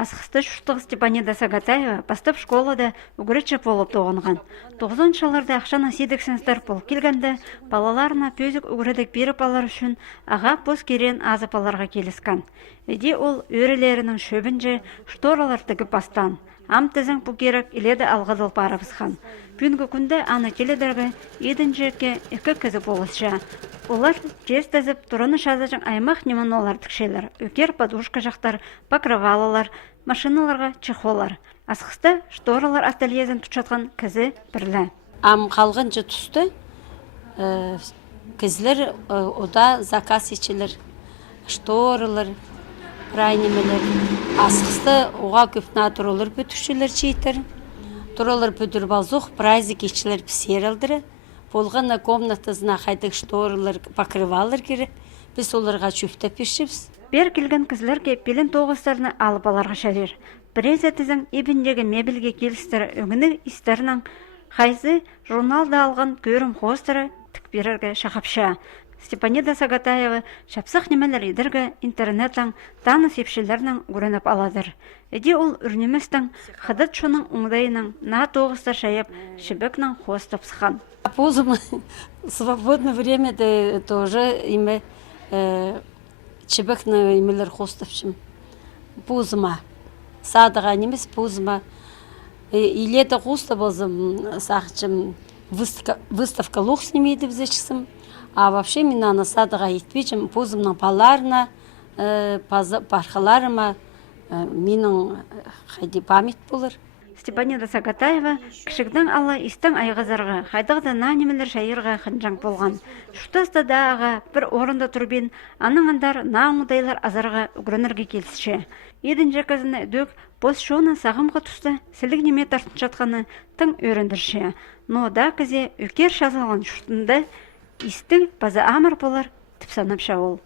Асқысты шуштығы Степанида Сагатаева бастап школада үгірітші болып тоғынған. 90 жылларда ақшаны сидексенстер бол келгенде, балаларына пөзік үгірідік беріп алар үшін аға поз керен азып аларға келіскен. Еде ол өрелерінің шөбінже шторалар тігіп бастан. Ам тізің бұл керек иледі алғадыл барабызхан. Бүгінгі күнде аны келедергі едінжеке екі кізі болысша. Олар жез тізіп тұрыны шазажың аймақ неман олар тікшелер. Өкер подушка жақтар, покрывалалар, машиналарға чехолар. Асқысты шторалар ательезін тұчатқан кізі бірлі. Ам қалғынжы түсті, кізлер ода заказ ечелер, шторалар, прайнемелер. Асқысты оға көпна тұралар бүтішілер чейтір. Тұралар бүдір балзуқ, праздник ечелер пісерілдірі. Болғана комнатасына қайдық шторалар, покрывалар керек. Біз оларға чөфті пешіпс. Бер келген кізлерге пелін тоғыстарыны алып аларға шәрер. Бірез әтізің ебіндегі мебелге келістірі өңіні істерінің қайзы журналда алған көрім қостыры тікберерге шақапша. Степанида Сагатаева шапсақ немелер едіргі интернеттің таны сепшілерінің көрініп аладыр. Еде ол үрнемістің қадыт шоның ұңдайының на тоғыстар шайып шебекнің қос тапсыған. Пузом свободное время тоже име чебекны имелер хостовчим. Пузма. Садыға немес пузма. Илеті хоста болзым сақчым выставка лух снимейді бізе чықсым. А вообще мен ана садыға етпейчім пузымның паларына, парқаларыма менің қайды памет болыр. Степанида Сагатаева кішігдің ала істің айғызарға, қайдағда нанемелер шайырға қынжаң болған. Шутаста дааға бір орында тұрбен, аның андар наумыдайлар азарға үгірінірге келсіше. Едін жаказыны дөк бос шоны сағымға тұсты сілік неме тартын жатқаны тың өріндірше. Но да кізе өкер шазалған шутында істің база амыр болар тіпсанып шауыл.